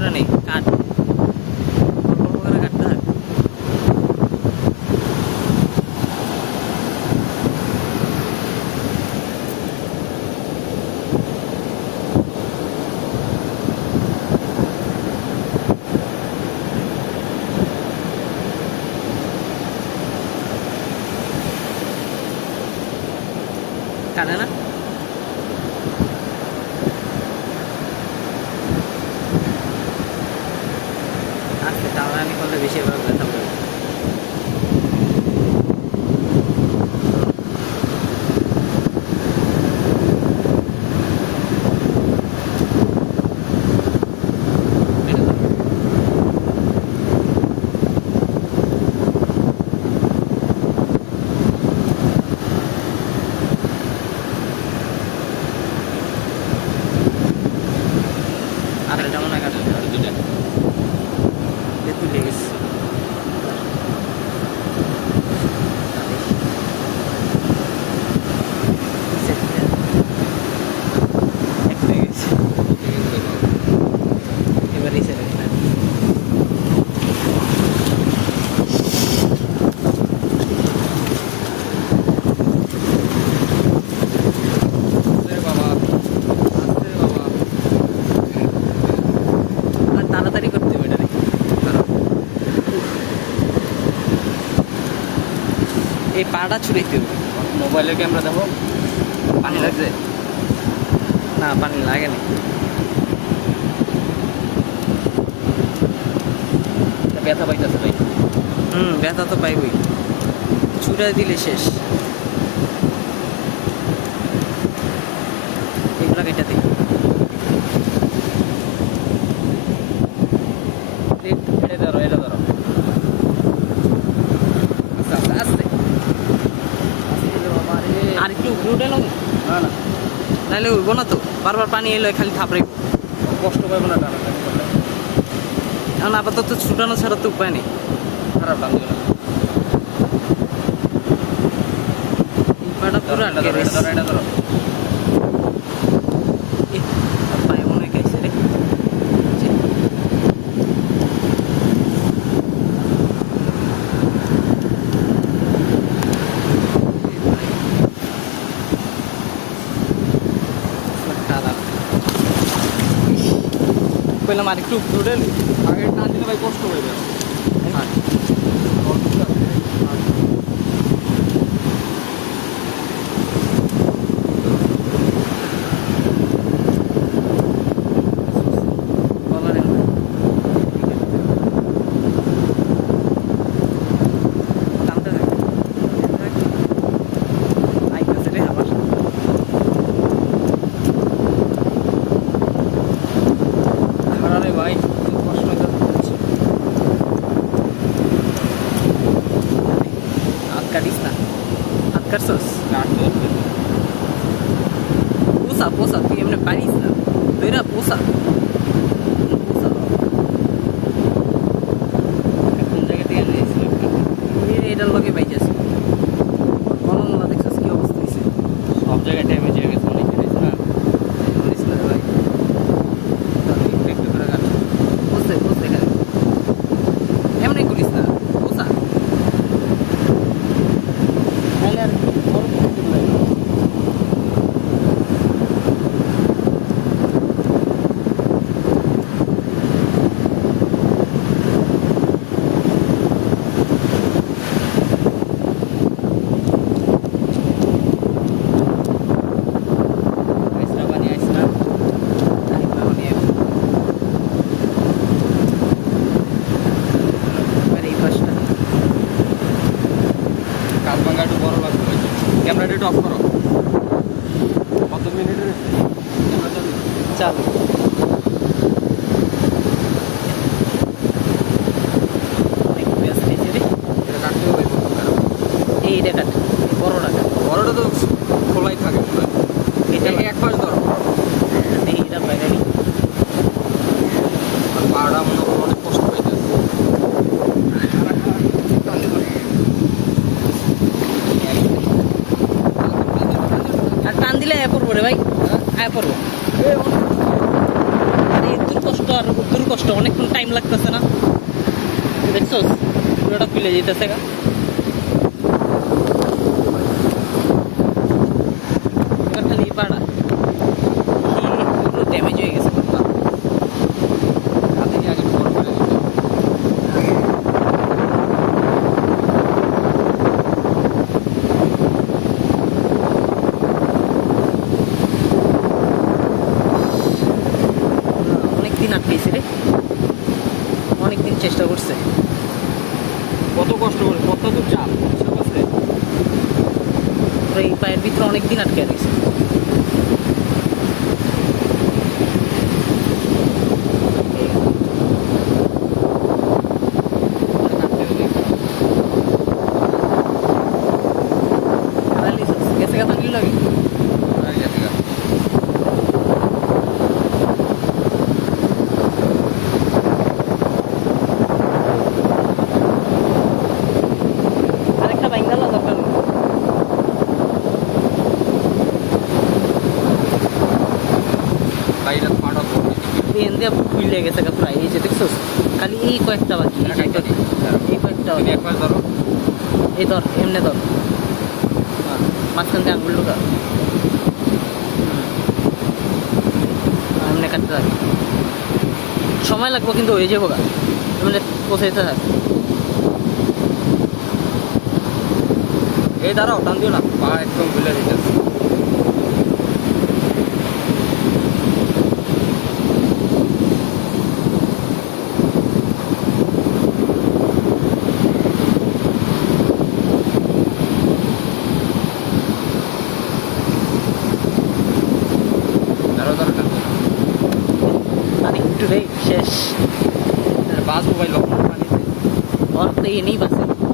করে নেই কাট অল্প করে কাটতে হয়। কাটে না আজকে টাওয়ারানি করলে বেশি এবার ব্যথা পড়বে। আর এটা মনে হয় কাটবে দুটা তুলে গেছে এবার এই সাইডে তাড়াতাড়ি করতে হবে এটা এই পাটা ছুড়াইতে হবে। মোবাইলের ক্যামেরা দেখো, পানি লাগছে না পানি লাগে না ব্যথা পাইতেছে ভাই। ব্যথা তো পাইবই ছুড়ে দিলে শেষ। এগুলা কেটে দিই এটা ধরো, এটা ধরো, আস্তে আস্তে আস্তে। আর একটু উপরে উঠে এলাম না না, নাহলে উঠব না তো, বারবার পানি এলো খালি থাপড়াইব। কষ্ট পাইবো না টানাটানি করলে। এখন আপাতত ছুটানো ছাড়া তো উপায় নেই। খারাপ টান দিও না। এই পাটা পুরো ধরো, এটা আটকে ধরো, এটা রয়েছে। ধরো, এটা ধরো। আর পায়ে মনে হয় খাইছে রে। খারাপ বললাম আর একটু উপরে উঠে এলি। আগে টান দিলে ভাই কষ্ট হয়ে যাবে। হ্যাঁ। বলারেন না। টানতে থাক। আইতাছে রে আবার। আরে ভাই কষ্ট হয়ে যাচ্ছে। হাত কাটিস না। হাত কাটছস? কাটতে হবে। পোষা পোষা তুই এমনি পারিস না তুইরা পোষা পোষা কোন জায়গা থেকে নিয়েছিল এটার লগে পাইছিস গরমলা দেখছিস কি অবস্থা হয়েছে সব জায়গায় ড্যামেজ হয়ে গেছে, অনেক জিনিস না। বলিস না রে ভাই একটু একটু করে কাট বুঝতে বুঝতে খালি এমনি করিস না পোষা তাহলে আর বড় কষ্ট, অনেকক্ষণ টাইম লাগতেছে না, দেখছোস পুরোটা খুলে যেতেছে গা। এবার খালি এই পাড়া পুরো ড্যামেজ হয়ে গেছে পুরো। হাতে নিয়ে আগে একটু গরম করে দিতে হবে। অনেকদিন আটকেছে রে, অনেকদিন চেষ্টা করছে। কত কষ্ট করে, কত দূর চাপ হিসাব আছে। পুরো এই পায়ের ভিতরে অনেকদিন আটকে গেছে। গেছে গা পানি লাগে। আরেকটা বাইঙ্গালা দরকার নেই। বাইরে পাড়া ট্রেন দিয়ে খুলে গেছে গা প্রায়, এই যে দেখছোস খালি এই কয়েকটা বাকি, এই যে এই কয়েকটা বাকি। একবার ধরো। এই ধর, এমনি ধর, মাঝখান থেকে আঙুল ঢোকা, এমনি কাটতে থাকে। সময় লাগবে কিন্তু হয়ে যাবো গা, এমনি পৌঁছাইতে থাকে। এই দাঁড়াও, টান দিও না, পা একদম খুলে দিতেছে। দাঁড়াও দাঁড়াও, টান দিও না। আর একটু রে, শেষ। বাস মোবাইল লক পানিতে। और तो ये नहीं बस है।